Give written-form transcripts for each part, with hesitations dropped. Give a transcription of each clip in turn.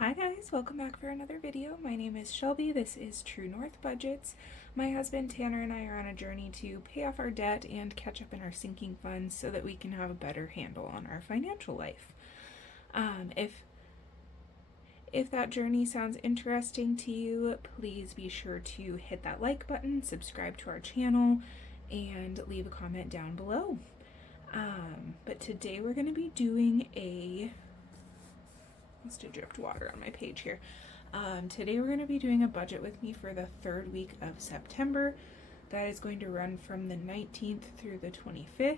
Hi guys, welcome back for another video. My name is Shelby. This is True North Budgets. My husband Tanner and I are on a journey to pay off our debt and catch up in our sinking funds so that we can have a better handle on our financial life. If that journey sounds interesting to you, please be sure to hit that like button, subscribe to our channel, and leave a comment down below. But today we're going to be doing a must have dripped water on my page here. Today we're going to be doing a budget with me for the third week of September. That is going to run from the 19th through the 25th.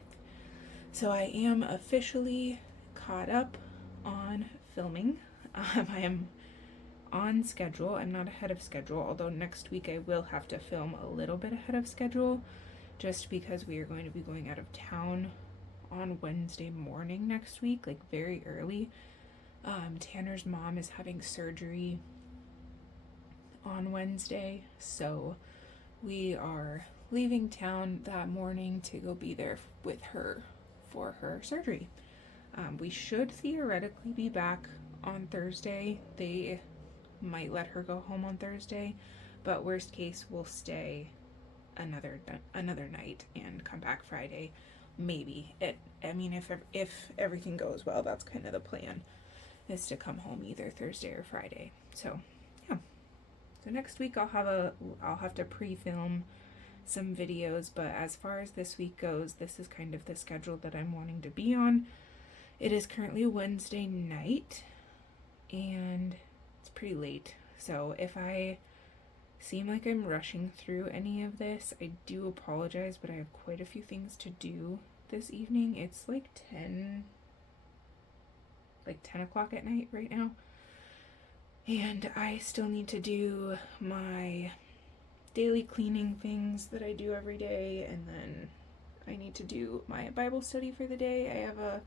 So I am officially caught up on filming. I am on schedule. I'm not ahead of schedule, although next week I will have to film a little bit ahead of schedule just because we are going to be going out of town on Wednesday morning next week, like very early. Tanner's mom is having surgery on Wednesday, so we are leaving town that morning to go be there with her for her surgery. We should theoretically be back on Thursday. They might let her go home on Thursday, but worst case, we'll stay another night and come back Friday. Maybe. If everything goes well, that's kind of the plan, is to come home either Thursday or Friday. So yeah, so next week I'll have to pre-film some videos, but as far as this week goes, this is kind of the schedule that I'm wanting to be on. It is currently Wednesday night and it's pretty late, so if I seem like I'm rushing through any of this, I do apologize, but I have quite a few things to do this evening. It's like 10 o'clock at night right now, and I still need to do my daily cleaning things that I do every day, and then I need to do my Bible study for the day. I have a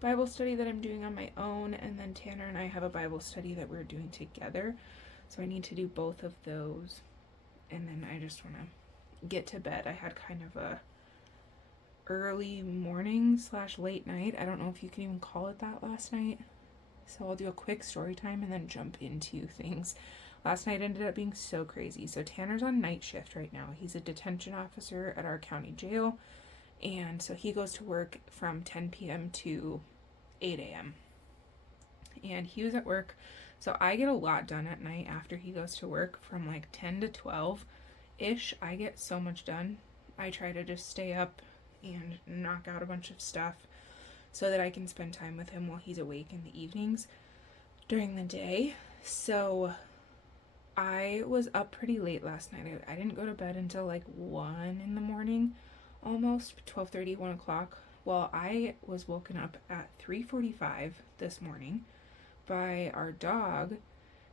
Bible study that I'm doing on my own, and then Tanner and I have a Bible study that we're doing together, so I need to do both of those, and then I just want to get to bed. I had kind of a early morning / late night. I don't know if you can even call it that last night. So I'll do a quick story time and then jump into things. Last night ended up being so crazy. So Tanner's on night shift right now. He's a detention officer at our county jail. And so he goes to work from 10 p.m. to 8 a.m. And he was at work. So I get a lot done at night after he goes to work from like 10 to 12-ish. I get so much done. I try to just stay up and knock out a bunch of stuff so that I can spend time with him while he's awake in the evenings during the day. So I was up pretty late last night. I didn't go to bed until like 1 in the morning, almost 12:30, 1 o'clock. Well, I was woken up at 3:45 this morning by our dog.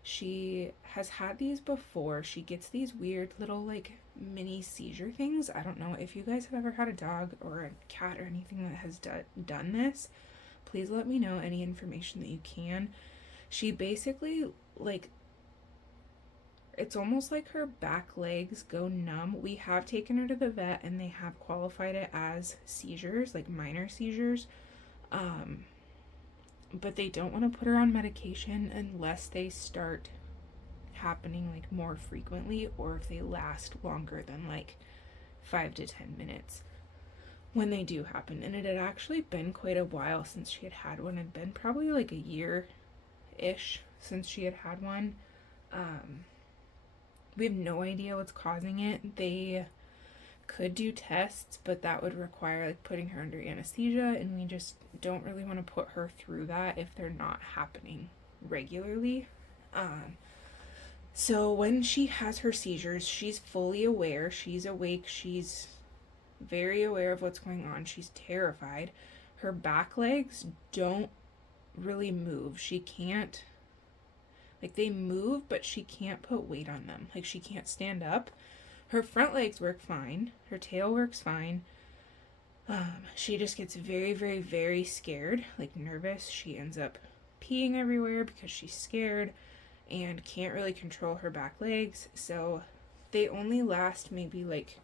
She has had these before. She gets these weird little like mini seizure things. I don't know if you guys have ever had a dog or a cat or anything that has done this. Please let me know any information that you can. She basically, like, it's almost like her back legs go numb. We have taken her to the vet and they have qualified it as seizures, like minor seizures. But they don't want to put her on medication unless they start happening like more frequently, or if they last longer than like 5 to 10 minutes when they do happen. And it had actually been quite a while since she had one. It had been probably like a year-ish since she had one. We have no idea what's causing it. They could do tests, but that would require like putting her under anesthesia, and we just don't really want to put her through that if they're not happening regularly. So when she has her seizures, she's fully aware, she's awake, she's very aware of what's going on, she's terrified. Her back legs don't really move. She can't, like, they move, but she can't put weight on them. Like, she can't stand up. Her front legs work fine. Her tail works fine. She just gets very, very, very scared, like nervous. She ends up peeing everywhere because she's scared and can't really control her back legs. So they only last maybe like,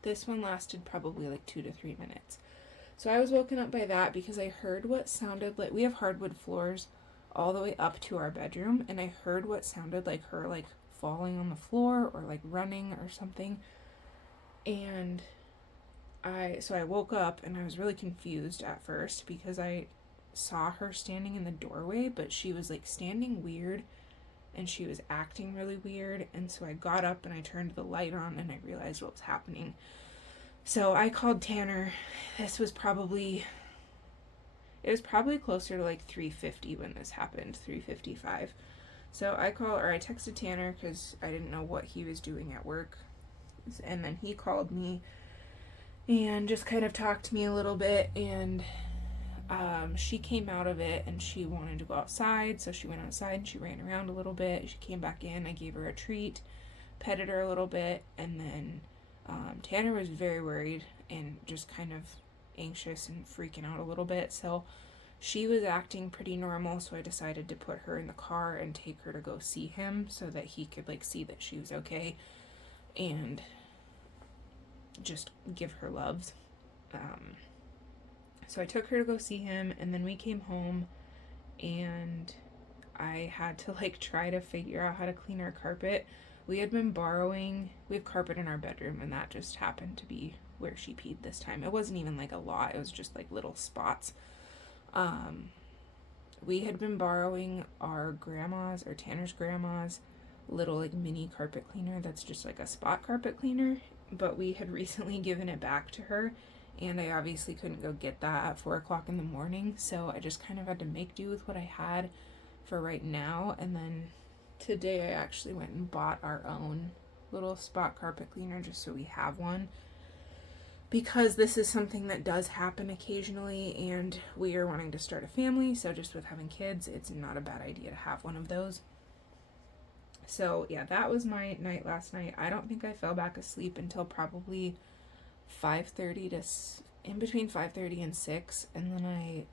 this one lasted probably like 2 to 3 minutes. So I was woken up by that because I heard what sounded like, we have hardwood floors all the way up to our bedroom, and I heard what sounded like her like falling on the floor or like running or something. And I woke up and I was really confused at first because I saw her standing in the doorway, but she was like standing weird and she was acting really weird. And so I got up and I turned the light on and I realized what was happening. So I called Tanner. It was probably closer to like 3:50 when this happened, 3:55. So I texted Tanner because I didn't know what he was doing at work. And then he called me and just kind of talked to me a little bit, and she came out of it and she wanted to go outside, so she went outside and she ran around a little bit. She came back in, I gave her a treat, petted her a little bit, and then Tanner was very worried and just kind of anxious and freaking out a little bit, so she was acting pretty normal, so I decided to put her in the car and take her to go see him so that he could like see that she was okay and just give her loves. So I took her to go see him, and then we came home and I had to like try to figure out how to clean our carpet. We have carpet in our bedroom, and that just happened to be where she peed this time. It wasn't even like a lot, it was just like little spots. We had been borrowing our Tanner's grandma's little like mini carpet cleaner that's just like a spot carpet cleaner, but we had recently given it back to her, and I obviously couldn't go get that at 4 o'clock in the morning, so I just kind of had to make do with what I had for right now. And then today I actually went and bought our own little spot carpet cleaner just so we have one, because this is something that does happen occasionally and we are wanting to start a family, so just with having kids, it's not a bad idea to have one of those. So yeah, that was my night last night. I don't think I fell back asleep until probably 5:30 in between 5:30 and 6, and then I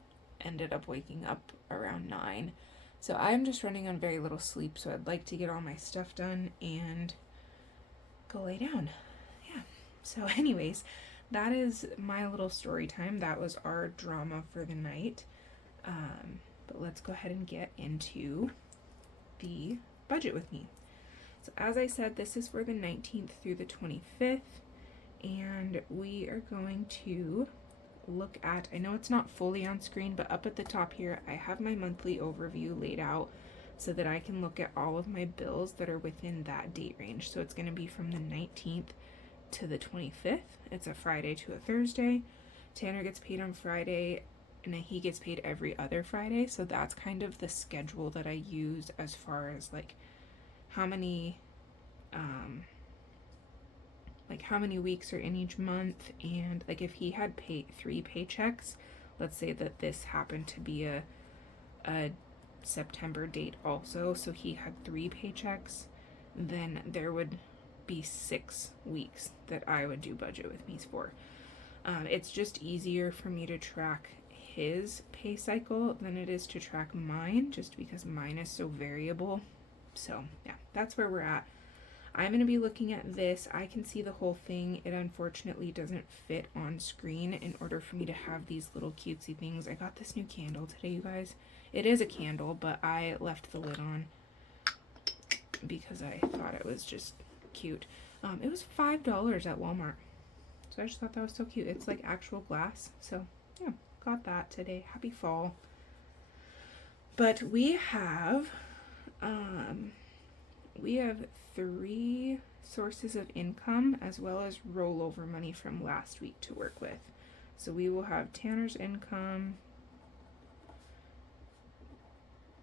ended up waking up around 9. So I'm just running on very little sleep, so I'd like to get all my stuff done and go lay down. Yeah. So anyways, that is my little story time. That was our drama for the night. But let's go ahead and get into the budget with me. So as I said, this is for the 19th through the 25th, and we are going to look at, I know it's not fully on screen, but up at the top here I have my monthly overview laid out so that I can look at all of my bills that are within that date range. So it's going to be from the 19th to the 25th. It's a Friday to a Thursday. Tanner gets paid on Friday, and then he gets paid every other Friday, so that's kind of the schedule that I use as far as like how many weeks are in each month. And like if he had paid 3 paychecks, let's say that this happened to be a September date also, so he had 3 paychecks, then there would be 6 weeks that I would do budget with me for. It's just easier for me to track his pay cycle than it is to track mine, just because mine is so variable. So yeah, that's where we're at. I'm going to be looking at this. I can see the whole thing. It unfortunately doesn't fit on screen in order for me to have these little cutesy things. I got this new candle today, you guys. It is a candle, but I left the lid on because I thought it was just cute. It was $5 at Walmart, so I just thought that was so cute. It's like actual glass, so yeah, got that today. Happy fall. But we have 3 sources of income as well as rollover money from last week to work with. So we will have Tanner's income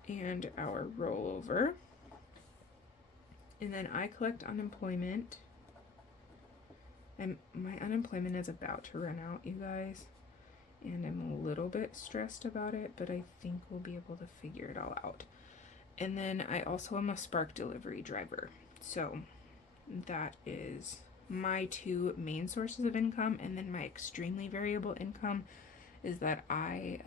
and our rollover, and then I collect unemployment, and my unemployment is about to run out, you guys, and I'm a little bit stressed about it, but I think we'll be able to figure it all out. And then I also am a Spark delivery driver, so that is my 2 main sources of income. And then my extremely variable income is that I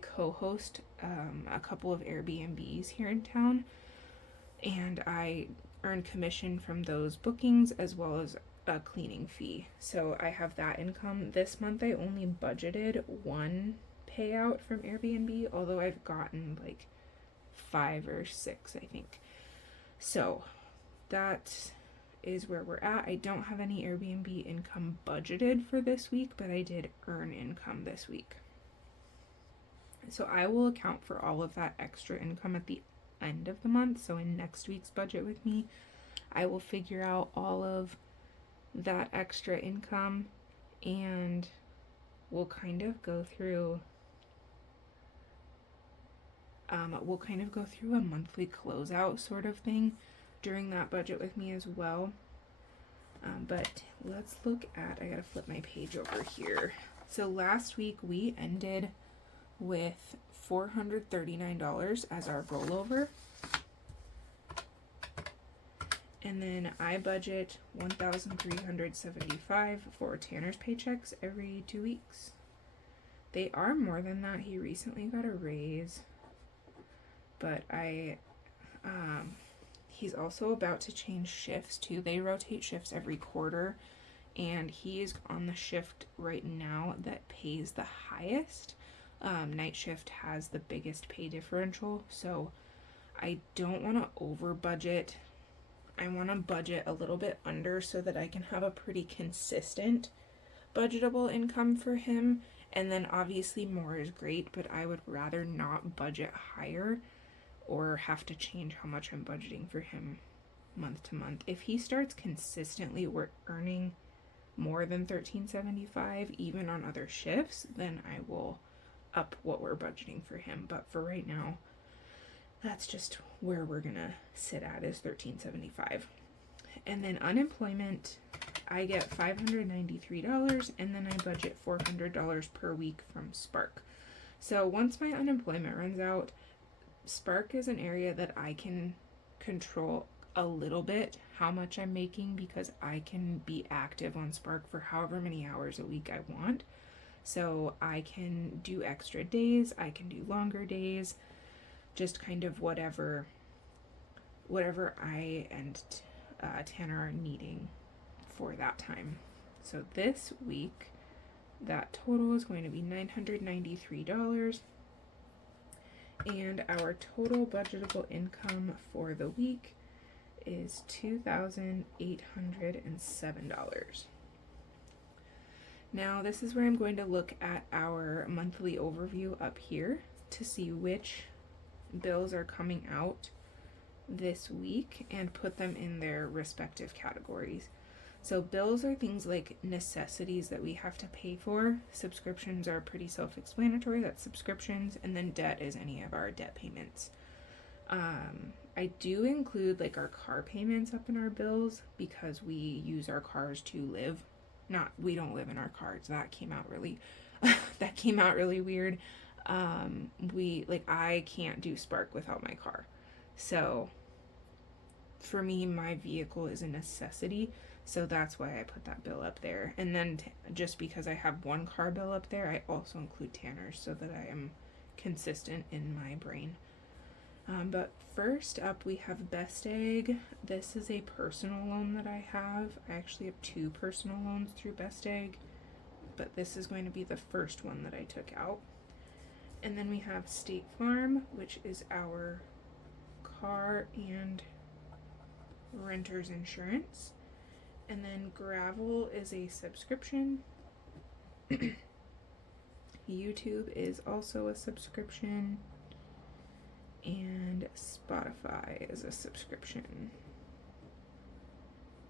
co-host a couple of Airbnbs here in town, and I earn commission from those bookings as well as a cleaning fee. So I have that income. This month I only budgeted 1 payout from Airbnb, although I've gotten like 5 or 6, I think. So that is where we're at. I don't have any Airbnb income budgeted for this week, but I did earn income this week. So I will account for all of that extra income at the end of the month. So in next week's budget with me, I will figure out all of that extra income, and we'll kind of go through a monthly closeout sort of thing during that budget with me as well. But let's look at, I gotta flip my page over here. So last week we ended with $439 as our rollover. And then I budget $1,375 for Tanner's paychecks every 2 weeks. They are more than that. He recently got a raise, but he's also about to change shifts too. They rotate shifts every quarter, and he is on the shift right now that pays the highest. Night shift has the biggest pay differential, so I don't want to over budget. I want to budget a little bit under so that I can have a pretty consistent budgetable income for him. And then obviously more is great, but I would rather not budget higher or have to change how much I'm budgeting for him month to month. If he starts consistently earning more than $1,375 even on other shifts, then I will up what we're budgeting for him. But for right now, that's just where we're gonna sit at, is $1,375. And then unemployment, I get $593, and then I budget $400 per week from Spark. So once my unemployment runs out, Spark is an area that I can control a little bit how much I'm making, because I can be active on Spark for however many hours a week I want. So I can do extra days, I can do longer days, just kind of whatever I and Tanner are needing for that time. So this week, that total is going to be $993, and our total budgetable income for the week is $2,807. Now this is where I'm going to look at our monthly overview up here to see which bills are coming out this week and put them in their respective categories. So bills are things like necessities that we have to pay for. Subscriptions are pretty self-explanatory, that's subscriptions, and then debt is any of our debt payments. I do include like our car payments up in our bills because we use our cars to live. We don't live in our cars. That came out really weird. I can't do Spark without my car. So for me, my vehicle is a necessity. So that's why I put that bill up there. And then just because I have one car bill up there, I also include Tanner's so that I am consistent in my brain. But first up, we have Best Egg. This is a personal loan that I have. I actually have 2 personal loans through Best Egg, but this is going to be the first one that I took out. And then we have State Farm, which is our car and renter's insurance. And then Gravel is a subscription. YouTube is also a subscription. And Spotify is a subscription.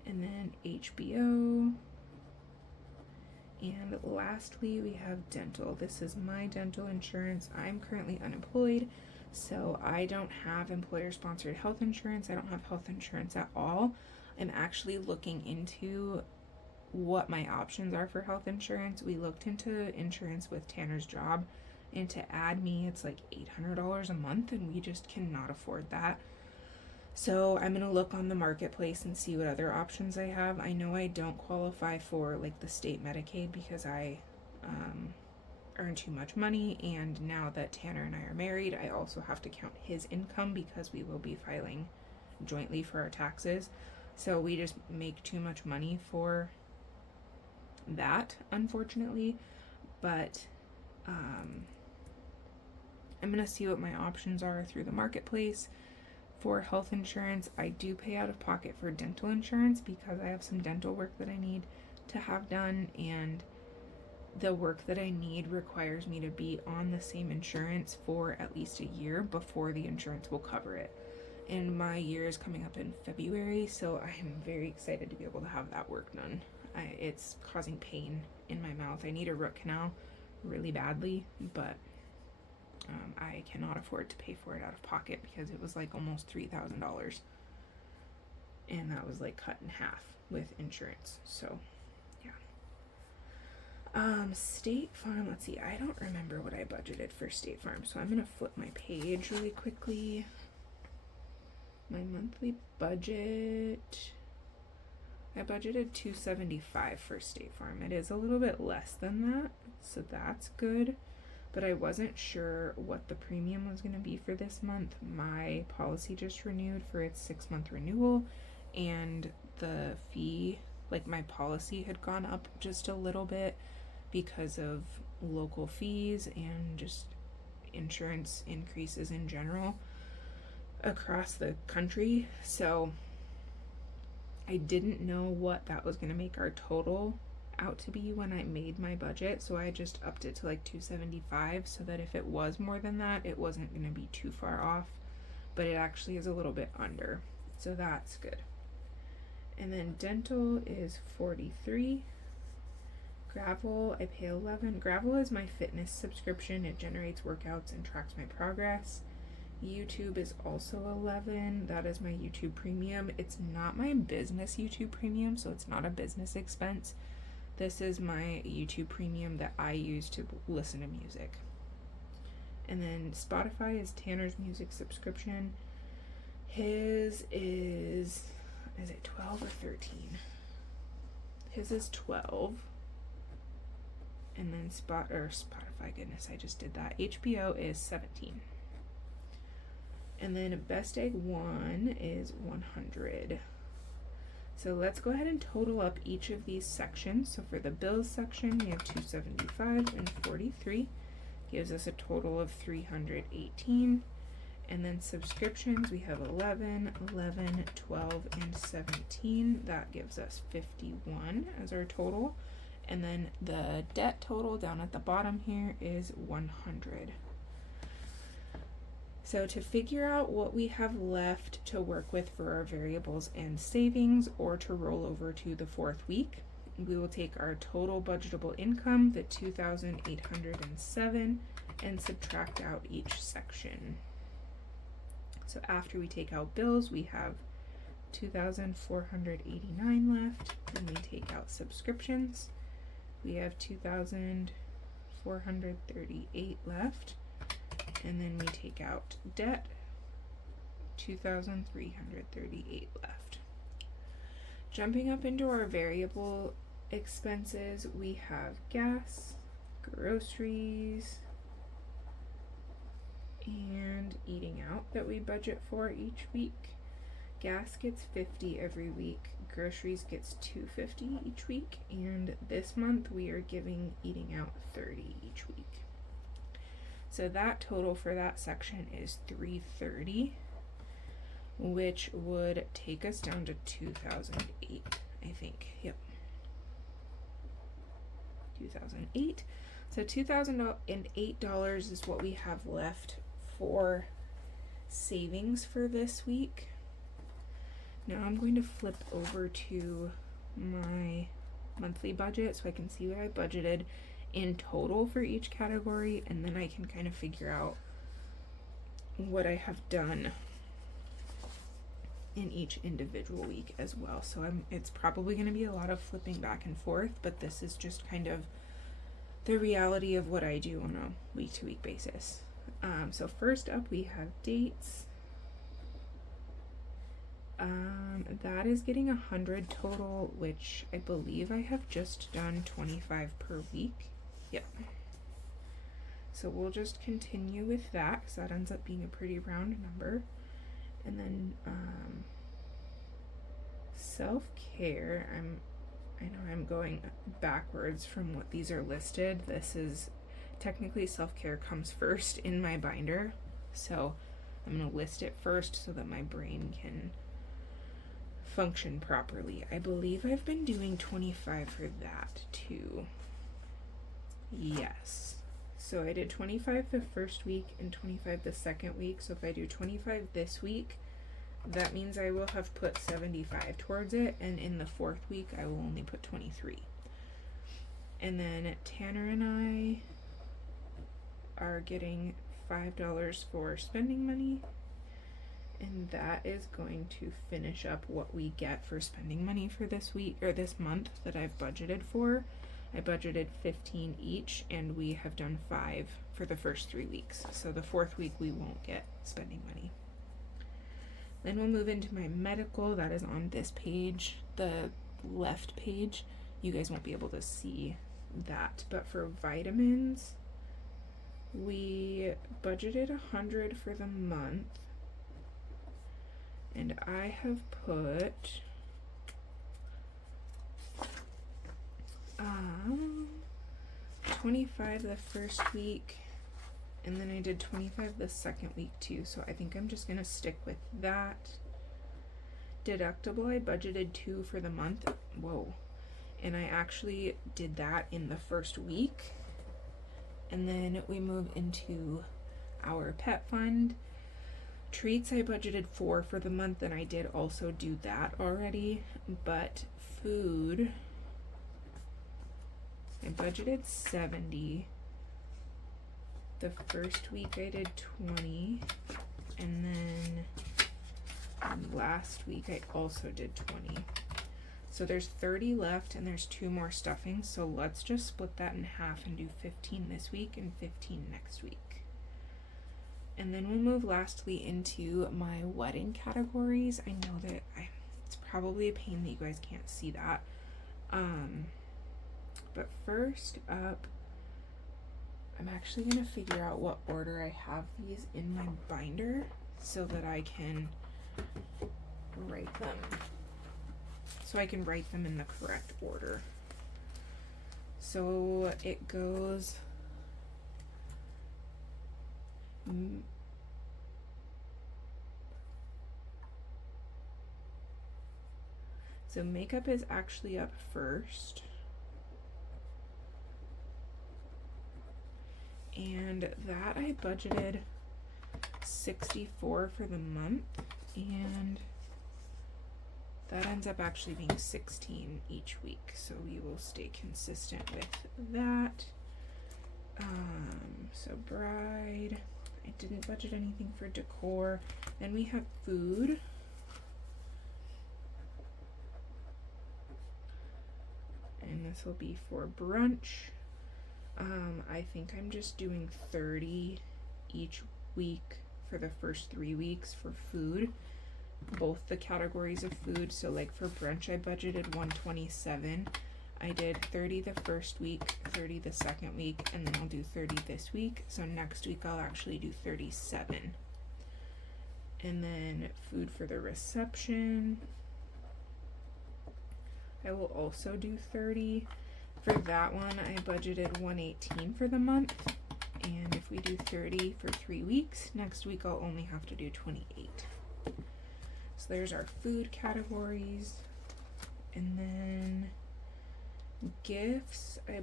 And then HBO. And lastly, we have dental. This is my dental insurance. I'm currently unemployed, so I don't have employer-sponsored health insurance. I don't have health insurance at all. I'm actually looking into what my options are for health insurance. We looked into insurance with Tanner's job, and to add me, it's like $800 a month, and we just cannot afford that. So I'm going to look on the marketplace and see what other options I have. I know I don't qualify for like the state Medicaid because I earn too much money, and now that Tanner and I are married, I also have to count his income because we will be filing jointly for our taxes. So we just make too much money for that, unfortunately. But I'm going to see what my options are through the marketplace. For health insurance, I do pay out of pocket for dental insurance because I have some dental work that I need to have done, and the work that I need requires me to be on the same insurance for at least a year before the insurance will cover it. And my year is coming up in February, so I am very excited to be able to have that work done. It's causing pain in my mouth. I need a root canal really badly, but I cannot afford to pay for it out of pocket because it was like almost $3,000, and that was like cut in half with insurance. So yeah. State Farm, let's see, I don't remember what I budgeted for State Farm, so I'm gonna flip my page really quickly. My monthly budget, I budgeted $275 for State Farm. It is a little bit less than that, so that's good. But I wasn't sure what the premium was going to be for this month. My policy just renewed for its 6-month renewal, and the fee, like my policy had gone up just a little bit because of local fees and just insurance increases in general across the country. So I didn't know what that was going to make our total out to be when I made my budget, so I just upped it to like $275 so that if it was more than that, it wasn't going to be too far off, but it actually is a little bit under, so that's good. And then dental is $43. Gravel, I pay $11. Gravel is my fitness subscription. It generates workouts and tracks my progress. YouTube is also $11. That is my YouTube premium. It's not my business YouTube premium, so it's not a business expense. This is my YouTube premium that I use to listen to music. And then Spotify is Tanner's music subscription. His is it 12 or 13? His is 12. And then Spotify, goodness, I just did that. HBO is 17. And then Best Egg 1 is 100. So let's go ahead and total up each of these sections. So for the bills section, we have $275 and $43. Gives us a total of $318. And then subscriptions, we have 11, 12, and 17. That gives us 51 as our total. And then the debt total down at the bottom here is 100. So to figure out what we have left to work with for our variables and savings, or to roll over to the 4th week, we will take our total budgetable income, the $2,807, and subtract out each section. So after we take out bills, we have $2,489 left. Then we take out subscriptions. We have $2,438 left. And then we take out debt, $2,338 left. Jumping up into our variable expenses, we have gas, groceries, and eating out that we budget for each week. Gas gets $50 every week, groceries gets $250 each week, and this month we are giving eating out $30 each week. So that total for that section is $330, which would take us down to 2008, I think. Yep. 2008. So $2,008 is what we have left for savings for this week. Now I'm going to flip over to my monthly budget so I can see what I budgeted in total for each category, and then I can kind of figure out what I have done in each individual week as well. So it's probably going to be a lot of flipping back and forth, but this is just kind of the reality of what I do on a week-to-week basis. So first up we have dates. That is getting 100 total, which I believe I have just done 25 per week. Yep. So we'll just continue with that because that ends up being a pretty round number. And then self-care, I know I'm going backwards from what these are listed. This is technically self-care comes first in my binder, so I'm going to list it first so that my brain can function properly. I believe I've been doing 25 for that too. Yes. So I did 25 the first week and 25 the second week. So if I do 25 this week, that means I will have put 75 towards it, and in the fourth week I will only put 23. And then Tanner and I are getting $5 for spending money, and that is going to finish up what we get for spending money for this week or this month that I've budgeted for. I budgeted 15 each, and we have done 5 for the first 3 weeks. So the fourth week we won't get spending money. Then we'll move into my medical. That is on this page, the left page. You guys won't be able to see that, but for vitamins, we budgeted 100 for the month, and I have put 25 the first week, and then I did 25 the second week too, so I think I'm just gonna stick with that. Deductible, I budgeted 2 for the month. Whoa. And I actually did that in the first week. And then we move into our pet fund. Treats, I budgeted 4 for the month, and I did also do that already. But food, I budgeted 70. The first week I did 20, and then last week I also did 20. So there's 30 left, and there's 2 more stuffings, so let's just split that in half and do 15 this week and 15 next week. And then we'll move lastly into my wedding categories. I know that it's probably a pain that you guys can't see that. But first up, I'm actually going to figure out what order I have these in my binder so that I can write them. So I can write them in the correct order. So it goes so makeup is actually up first. And that I budgeted 64 for the month, and that ends up actually being 16 each week, so we will stay consistent with that. So bride, I didn't budget anything for decor. Then we have food. And this will be for brunch. I think I'm just doing 30 each week for the first 3 weeks for food, both the categories of food. So like for brunch, I budgeted 127. I did 30 the first week, 30 the second week, and then I'll do 30 this week. So next week I'll actually do 37. And then food for the reception, I will also do 30. For that one, I budgeted 118 for the month, and if we do 30 for 3 weeks, next week I'll only have to do 28. So there's our food categories. And then gifts, I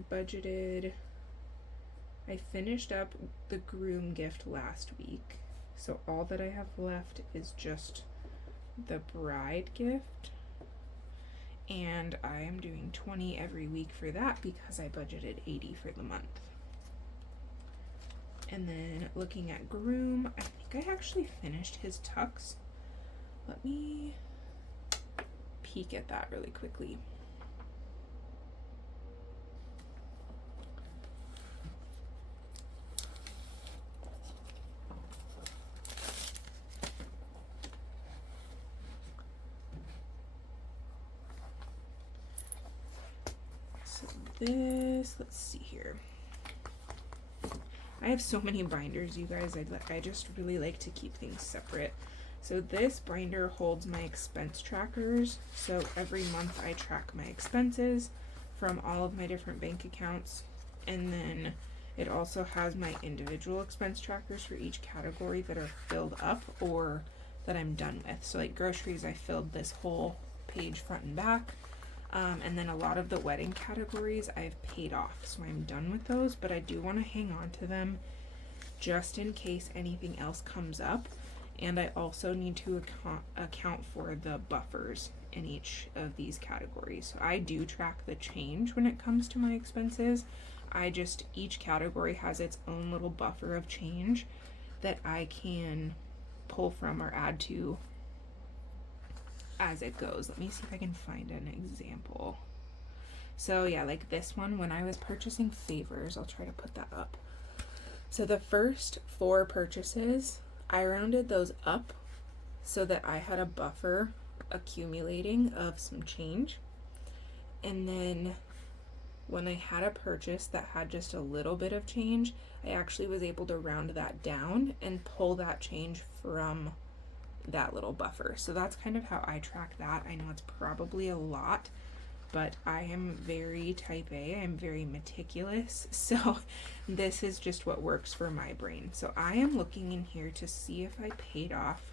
finished up the groom gift last week, so all that I have left is just the bride gift. And I am doing 20 every week for that because I budgeted 80 for the month. And then looking at groom, I think I actually finished his tux. Let me peek at that really quickly. This, let's see here. I have so many binders, you guys. I just really like to keep things separate. So this binder holds my expense trackers. So every month I track my expenses from all of my different bank accounts, and then It also has my individual expense trackers for each category that are filled up or that I'm done with. So like groceries, I filled this whole page front and back. And then a lot of the wedding categories I've paid off, so I'm done with those, but I do want to hang on to them just in case anything else comes up. And I also need to account for the buffers in each of these categories. So I do track the change when it comes to my expenses. Each category has its own little buffer of change that I can pull from or add to as it goes. Let me see if I can find an example. So yeah, like this one, when I was purchasing favors, I'll try to put that up. So the first 4 purchases, I rounded those up so that I had a buffer accumulating of some change. And then when I had a purchase that had just a little bit of change, I actually was able to round that down and pull that change from that little buffer. So that's kind of how I track that. I know it's probably a lot, but I am very type A. I'm very meticulous. So this is just what works for my brain. So I am looking in here to see if I paid off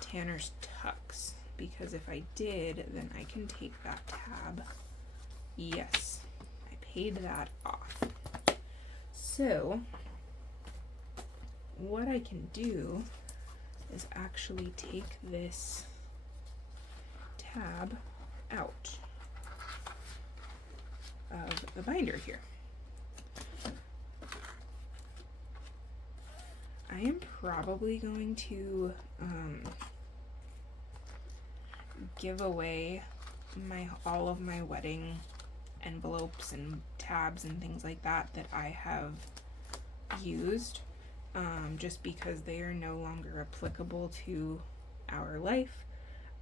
Tanner's Tux, because if I did, then I can take that tab. Yes, I paid that off. So what I can do is actually take this tab out of the binder here. I am probably going to give away all of my wedding envelopes and tabs and things like that I have used, just because they are no longer applicable to our life.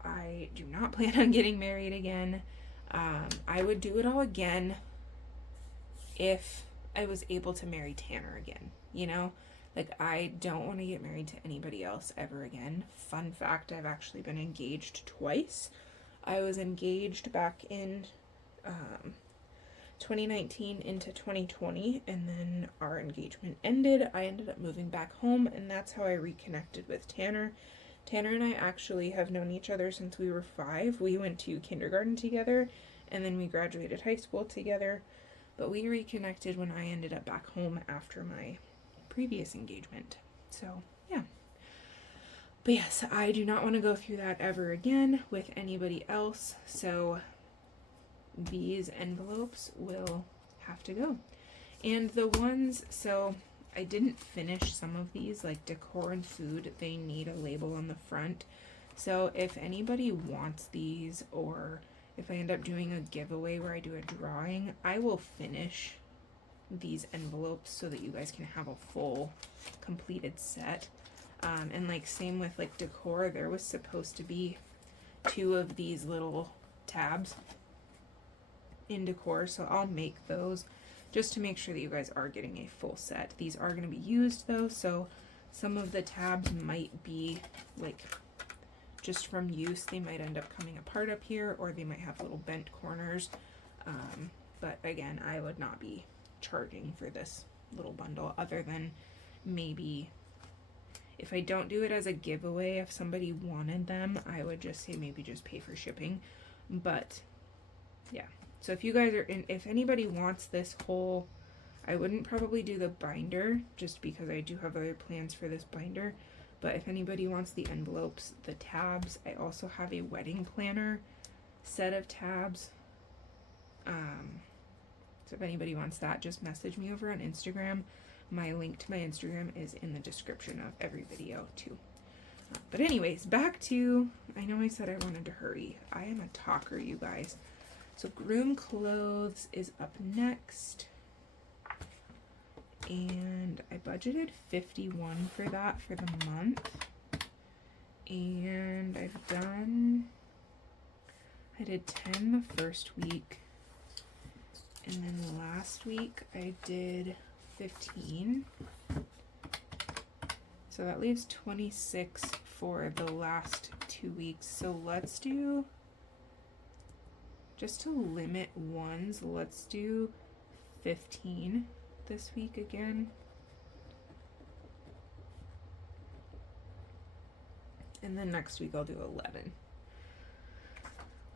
I do not plan on getting married again. I would do it all again if I was able to marry Tanner again, you know? Like, I don't want to get married to anybody else ever again. Fun fact, I've actually been engaged twice. I was engaged back in 2019 into 2020, and then our engagement ended. I ended up moving back home, and that's how I reconnected with Tanner. Tanner and I actually have known each other since we were 5. We went to kindergarten together, and then we graduated high school together, but we reconnected when I ended up back home after my previous engagement. So yeah, but yes, I do not want to go through that ever again with anybody else, so these envelopes will have to go. And the ones, so I didn't finish some of these, like decor and food, they need a label on the front. So if anybody wants these, or if I end up doing a giveaway where I do a drawing, I will finish these envelopes so that you guys can have a full completed set. And like same with like decor, there was supposed to be 2 of these little tabs in decor, so I'll make those just to make sure that you guys are getting a full set. These are going to be used though, so some of the tabs might be like just from use, they might end up coming apart up here, or they might have little bent corners, but again, I would not be charging for this little bundle, other than maybe if I don't do it as a giveaway, if somebody wanted them, I would just say maybe just pay for shipping. But yeah, so if you guys are in, if anybody wants this whole, I wouldn't probably do the binder just because I do have other plans for this binder, but if anybody wants the envelopes, the tabs, I also have a wedding planner set of tabs. So if anybody wants that, just message me over on Instagram. My link to my Instagram is in the description of every video too. But anyways, back to, I know I said I wanted to hurry. I am a talker, you guys. So groom clothes is up next. And I budgeted $51 for that for the month. And I did 10 the first week. And then last week I did 15. So that leaves 26 for the last 2 weeks. So let's do, just to limit ones, let's do 15 this week again. And then next week I'll do 11.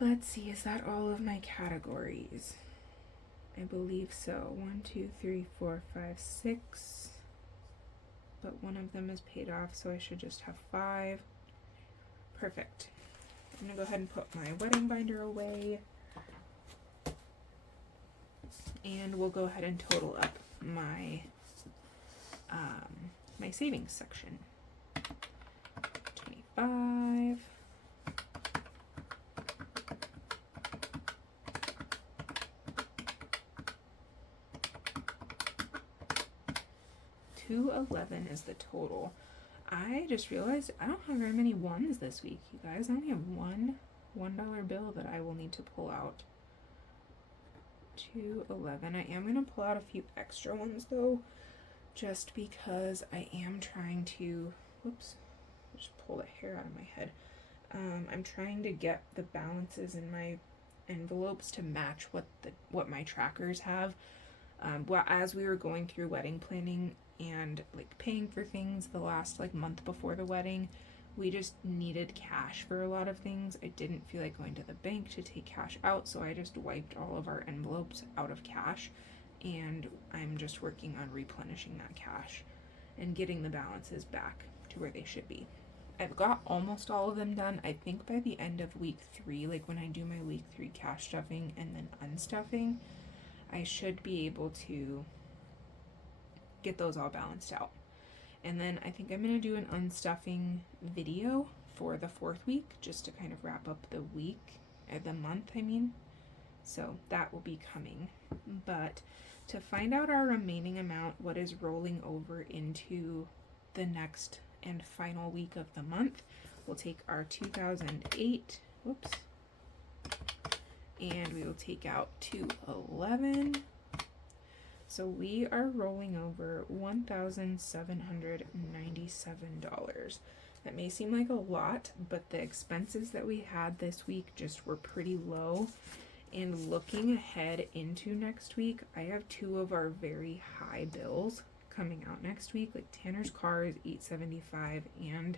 Let's see, is that all of my categories? I believe so. 1, 2, 3, 4, 5, 6. But one of them is paid off, so I should just have 5. Perfect. I'm gonna go ahead and put my wedding binder away. And we'll go ahead and total up my my savings section. 25. $211 is the total. I just realized I don't have very many ones this week, you guys. I only have one $1 bill that I will need to pull out. $211. I am going to pull out a few extra ones though, just because I am trying to, whoops, just pull the hair out of my head. I'm trying to get the balances in my envelopes to match what my trackers have. Well, as we were going through wedding planning and like paying for things the last like month before the wedding, we just needed cash for a lot of things. I didn't feel like going to the bank to take cash out, so I just wiped all of our envelopes out of cash, and I'm just working on replenishing that cash and getting the balances back to where they should be. I've got almost all of them done. I think by the end of week 3, like when I do my week 3 cash stuffing and then unstuffing, I should be able to get those all balanced out. And then I think I'm going to do an unstuffing video for the 4th week, just to kind of wrap up the week, the month, I mean. So that will be coming. But to find out our remaining amount, what is rolling over into the next and final week of the month, we'll take our 2008, whoops, and we will take out 211. So we are rolling over $1,797. That may seem like a lot, but the expenses that we had this week just were pretty low. And looking ahead into next week, I have 2 of our very high bills coming out next week. Like Tanner's car is $875 and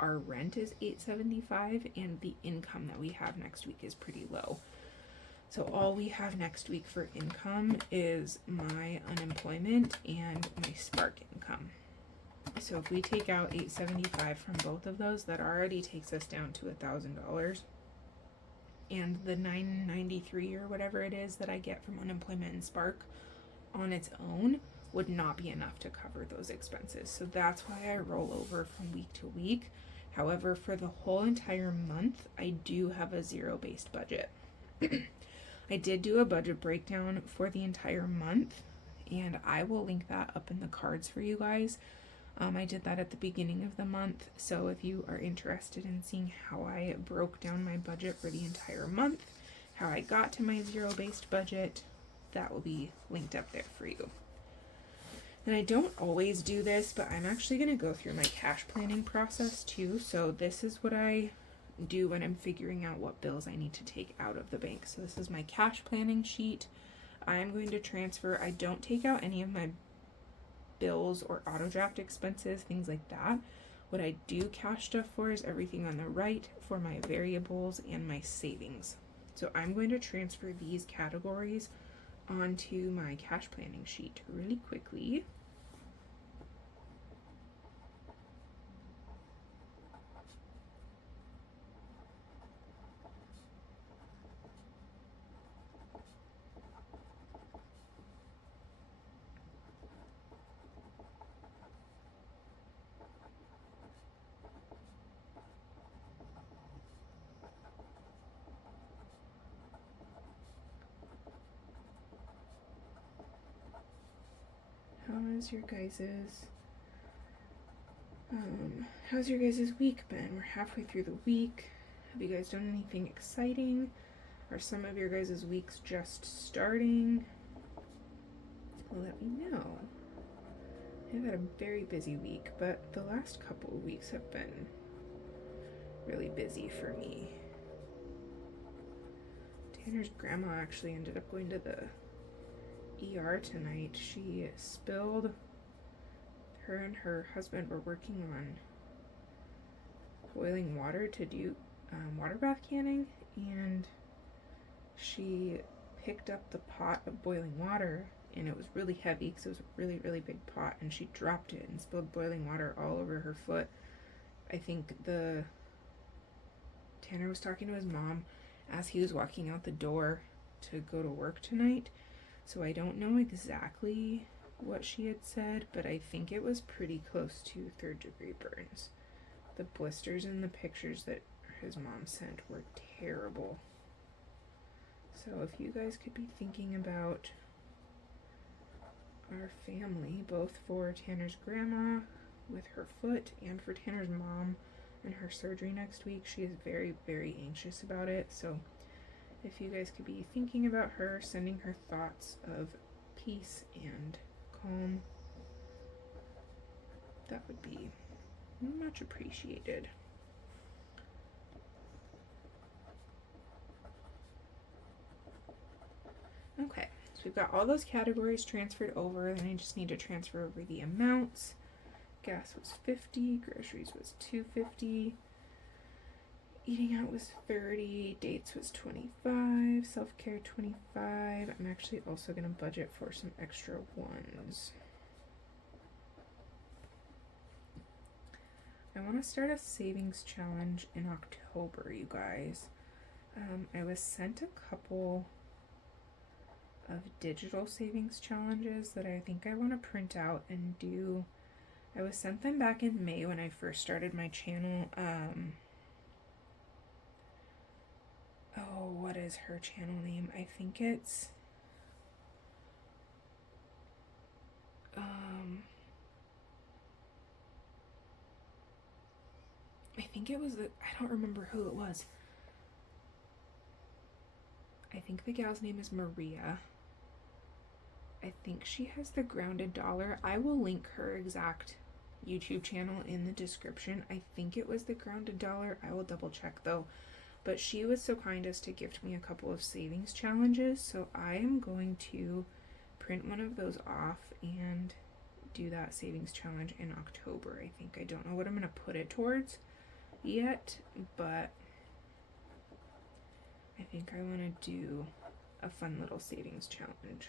our rent is $875, and the income that we have next week is pretty low. So all we have next week for income is my unemployment and my Spark income. So if we take out $875 from both of those, that already takes us down to $1,000. And the $993 or whatever it is that I get from unemployment and Spark on its own would not be enough to cover those expenses. So that's why I roll over from week to week. However, for the whole entire month, I do have a zero-based budget. I did do a budget breakdown for the entire month, and I will link that up in the cards for you guys. I did that at the beginning of the month, so if you are interested in seeing how I broke down my budget for the entire month, how I got to my zero-based budget, that will be linked up there for you. And I don't always do this, but I'm actually going to go through my cash planning process too, so this is what I do when I'm figuring out what bills I need to take out of the bank. So this is my cash planning sheet. I am going to transfer. I don't take out any of my bills or auto draft expenses, things like that. What I do cash stuff for is everything on the right for my variables and my savings. So I'm going to transfer these categories onto my cash planning sheet really quickly. How's your guys' week been? We're halfway through the week. Have you guys done anything exciting? Are some of your guys' weeks just starting? Let me know. I've had a very busy week, but the last couple of weeks have been really busy for me. Tanner's grandma actually ended up going to the ER tonight. She spilled, her and her husband were working on boiling water to do water bath canning, and she picked up the pot of boiling water, and it was really heavy because it was a really, really big pot, and she dropped it and spilled boiling water all over her foot. I think Tanner was talking to his mom as he was walking out the door to go to work tonight, so I don't know exactly what she had said, but I think it was pretty close to 3rd-degree burns. The blisters in the pictures that his mom sent were terrible. So if you guys could be thinking about our family, both for Tanner's grandma with her foot and for Tanner's mom and her surgery next week, she is very, very anxious about it. So if you guys could be thinking about her, sending her thoughts of peace and calm, that would be much appreciated. Okay, so we've got all those categories transferred over, and I just need to transfer over the amounts. Gas was $50, groceries was $2.50, eating out was $30, dates was $25, self-care $25. I'm actually also going to budget for some extra ones. I want to start a savings challenge in October, you guys. I was sent a couple of digital savings challenges that I think I want to print out and do. I was sent them back in May when I first started my channel. What is her channel name? I think it's I don't remember who it was. I think the gal's name is Maria. I think she has the Grounded Dollar. I will link her exact YouTube channel in the description. I think it was the Grounded Dollar. I will double check though. But she was so kind as to gift me a couple of savings challenges, so I am going to print one of those off and do that savings challenge in October. I think I don't know what I'm going to put it towards yet, but I think I want to do a fun little savings challenge.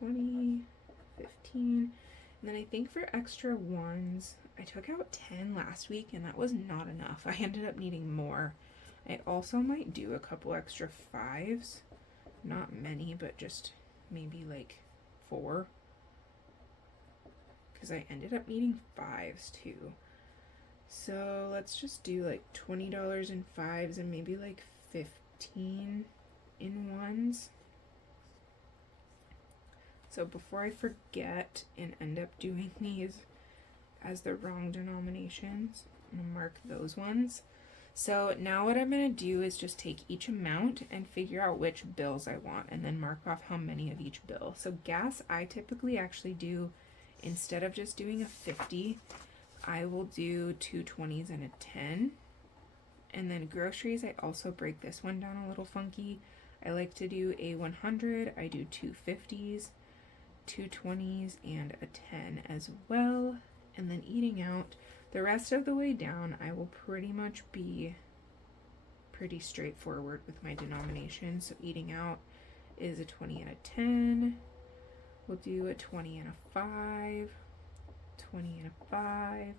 20, 15, and then I think for extra ones, I took out 10 last week, and that was not enough. I ended up needing more. I also might do a couple extra 5s, not many, but just maybe like 4, because I ended up needing 5s too. So let's just do like $20 in 5s and maybe like 15 in 1s. So before I forget and end up doing these as the wrong denominations, I'm going to mark those ones. So now what I'm going to do is just take each amount and figure out which bills I want, and then mark off how many of each bill. So gas, I typically actually do, instead of just doing a 50, I will do 2 20s and a 10. And then groceries, I also break this one down a little funky. I like to do a 100, I do 2 50s, 2 20s, and a 10 as well. And then eating out, the rest of the way down, I will pretty much be pretty straightforward with my denomination. So eating out is a 20 and a 10. We'll do a 20 and a 5, 20 and a 5,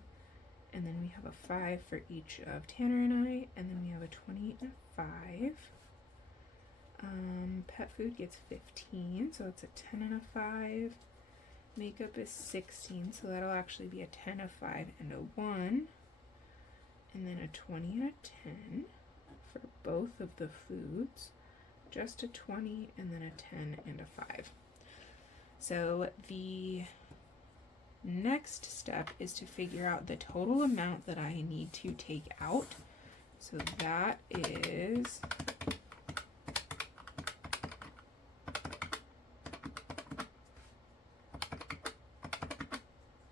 and then we have a 5 for each of Tanner and I, and then we have a 20 and a 5. Pet food gets 15, so it's a 10 and a 5. Makeup is 16, so that'll actually be a 10, a 5, and a 1. And then a 20 and a 10 for both of the foods. Just a 20, and then a 10 and a 5. So the next step is to figure out the total amount that I need to take out. So that is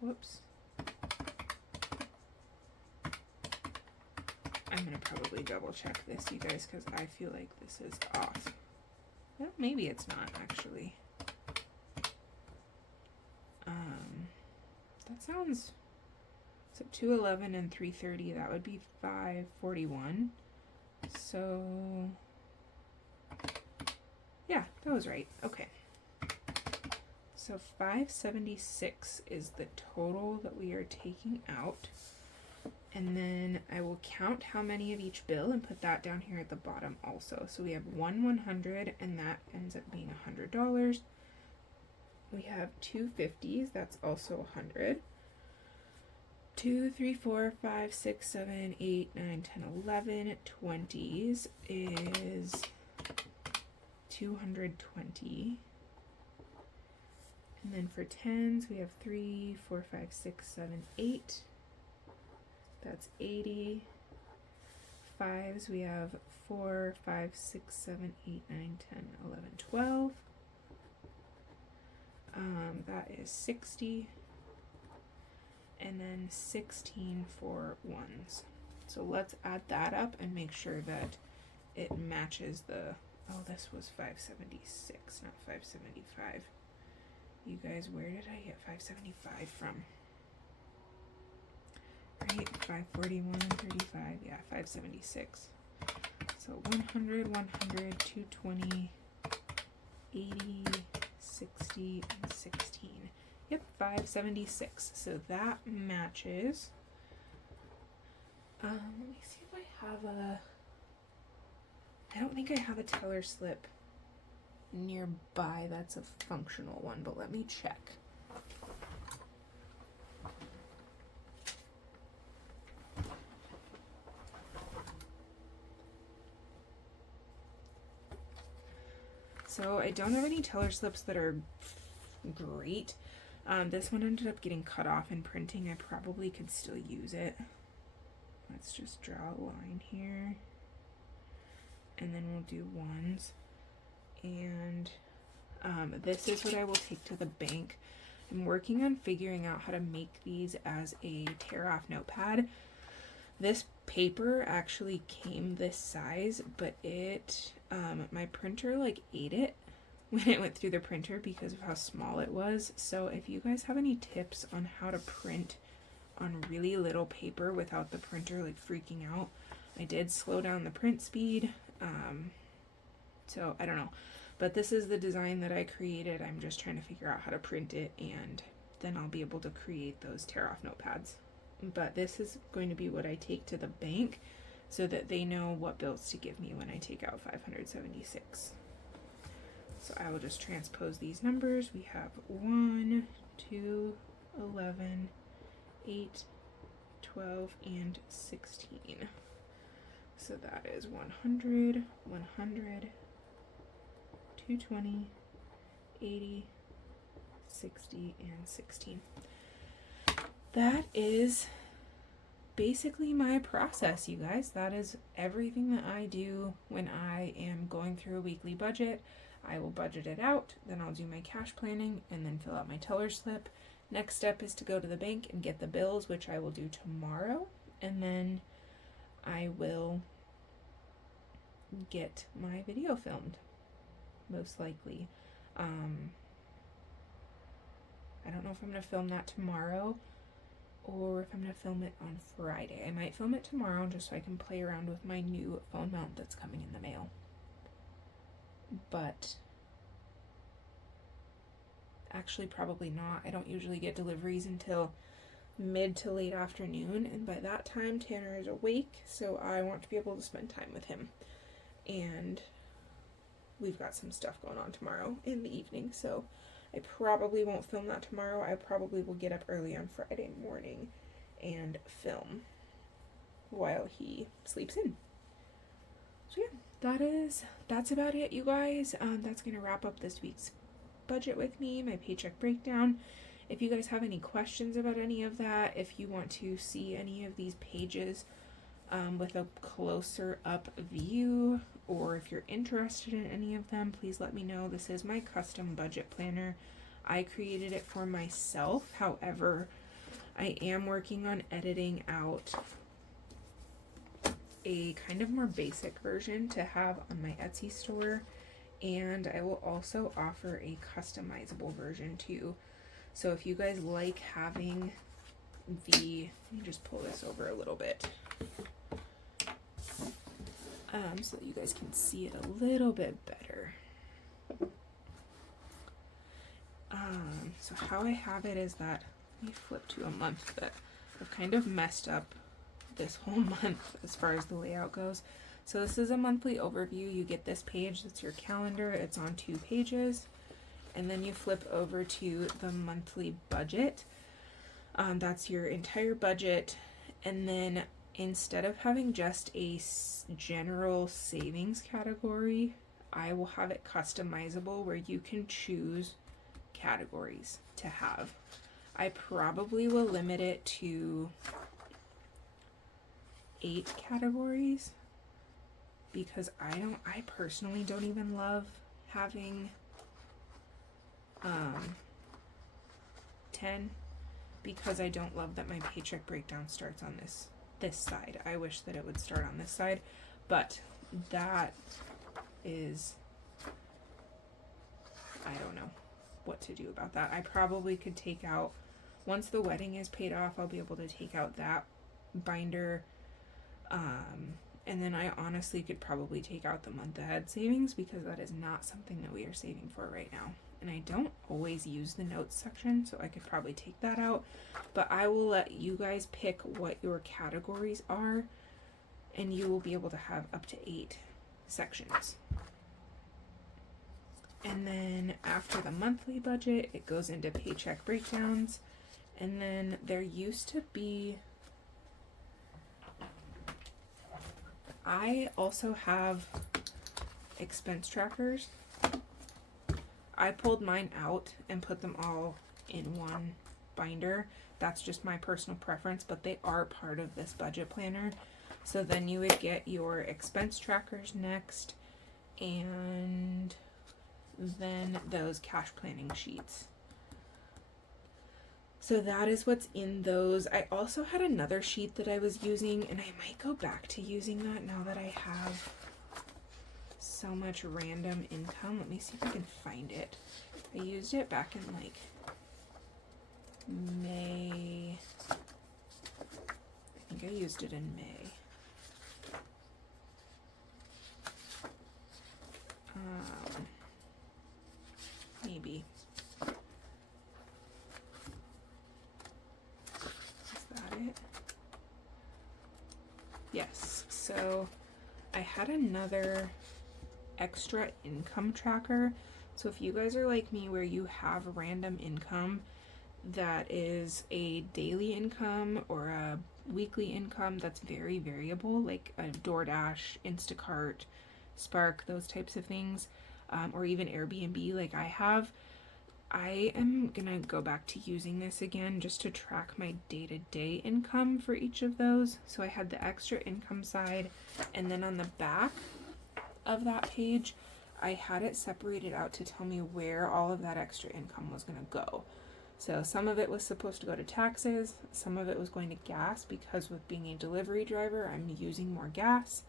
whoops. I'm gonna probably double check this, you guys, because I feel like this is off. Well, maybe it's not actually. That sounds, so 211 and 330, that would be 541. So yeah, that was right. Okay. So 576 is the total that we are taking out. And then I will count how many of each bill and put that down here at the bottom also. So we have 100, and that ends up being $100. We have 250s, that's also 100. 2, 3, 4, 5, 6, 7, 8, 9, 10, 11, 20s is 220. And then for 10s, we have 3, 4, 5, 6, 7, 8. That's 80. 5s, we have 4, 5, 6, 7, 8, 9, 10, 11, 12. That is 60. And then 16 for ones. So let's add that up and make sure that it matches the, oh, this was 576, not 575. You guys, where did I get 575 from? Right, 541 and 35, yeah, 576. So 100, 100, 220, 80, 60, and 16. Yep, 576. So that matches. Let me see if I have a, I don't think I have a teller slip nearby that's a functional one, but let me check. So I don't have any teller slips that are great. This one ended up getting cut off in printing. I probably could still use it. Let's just draw a line here. And then we'll do ones. And this is what I will take to the bank. I'm working on figuring out how to make these as a tear-off notepad. This paper actually came this size, but it, my printer like ate it when it went through the printer because of how small it was. So if you guys have any tips on how to print on really little paper without the printer like freaking out, I did slow down the print speed. So I don't know, but this is the design that I created. I'm just trying to figure out how to print it, and then I'll be able to create those tear-off notepads. But this is going to be what I take to the bank so that they know what bills to give me when I take out 576. So I will just transpose these numbers. We have 1, 2, 11, 8, 12, and 16. So that is 100, 100, 220, 80, 60, and 16. That is basically my process, you guys. That is everything that I do when I am going through a weekly budget. I will budget it out, then I'll do my cash planning, and then fill out my teller slip. Next step is to go to the bank and get the bills, which I will do tomorrow, and then I will get my video filmed, most likely. I don't know if I'm going to film that tomorrow or if I'm going to film it on Friday. I might film it tomorrow just so I can play around with my new phone mount that's coming in the mail. But actually probably not. I don't usually get deliveries until mid to late afternoon, and by that time Tanner is awake, so I want to be able to spend time with him. And we've got some stuff going on tomorrow in the evening, so I probably won't film that tomorrow. I probably will get up early on Friday morning and film while he sleeps in. So yeah, that's about it, you guys. That's gonna wrap up this week's budget with me, my paycheck breakdown. If you guys have any questions about any of that, if you want to see any of these pages with a closer up view, or if you're interested in any of them, please let me know. This is my custom budget planner. I created it for myself. However, I am working on editing out a kind of more basic version to have on my Etsy store, And I will also offer a customizable version too. So if you guys like having let me just pull this over a little bit, so that you guys can see it a little bit better. So how I have it is that, let me flip to a month that I've kind of messed up this whole month as far as the layout goes. So this is a monthly overview. You get this page, that's your calendar. It's on 2 pages. And then you flip over to the monthly budget. That's your entire budget. And then instead of having just a general savings category, I will have it customizable where you can choose categories to have. I probably will limit it to 8 categories because I personally don't even love having 10, because I don't love that my paycheck breakdown starts on this side. I wish that it would start on this side, but that is, I don't know what to do about that. I probably could take out, once the wedding is paid off, I'll be able to take out that binder, and then I honestly could probably take out the month ahead savings because that is not something that we are saving for right now. And I don't always use the notes section, so I could probably take that out, but I will let you guys pick what your categories are, and you will be able to have up to 8 sections. And then after the monthly budget, it goes into paycheck breakdowns, and then there used to be, I also have expense trackers. I pulled mine out and put them all in one binder. That's just my personal preference, but they are part of this budget planner. So then you would get your expense trackers next, and then those cash planning sheets. So that is what's in those. I also had another sheet that I was using, and I might go back to using that now that I have so much random income. Let me see if I can find it. I used it back in like May. I think I used it in May. Maybe. Is that it? Yes. So I had another extra income tracker. So if you guys are like me where you have random income that is a daily income or a weekly income that's very variable, like a DoorDash, Instacart, Spark, those types of things, or even Airbnb like I have, I am gonna go back to using this again just to track my day-to-day income for each of those. So I had the extra income side, and then on the back of that page I had it separated out to tell me where all of that extra income was going to go. So some of it was supposed to go to taxes, some of it was going to gas because with being a delivery driver I'm using more gas,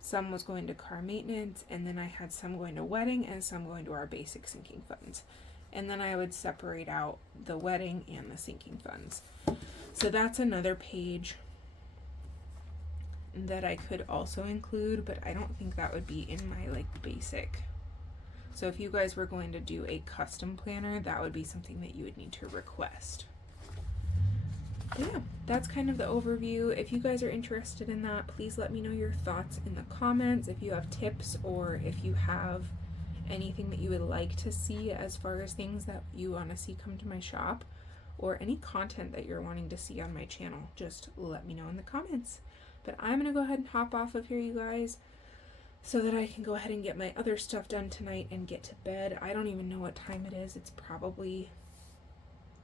some was going to car maintenance, and then I had some going to wedding and some going to our basic sinking funds. And then I would separate out the wedding and the sinking funds. So that's another page that I could also include, but I don't think that would be in my like basic. So if you guys were going to do a custom planner, that would be something that you would need to request. But yeah, that's kind of the overview. If you guys are interested in that, please let me know your thoughts in the comments. If you have tips or if you have anything that you would like to see as far as things that you want to see come to my shop, or any content that you're wanting to see on my channel, just let me know in the comments. But I'm going to go ahead and hop off of here, you guys, so that I can go ahead and get my other stuff done tonight and get to bed. I don't even know what time it is. It's probably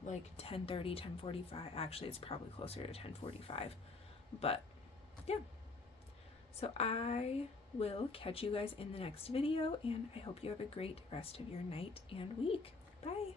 like 10:30, 10:45. Actually, it's probably closer to 10:45. But yeah. So I will catch you guys in the next video, and I hope you have a great rest of your night and week. Bye.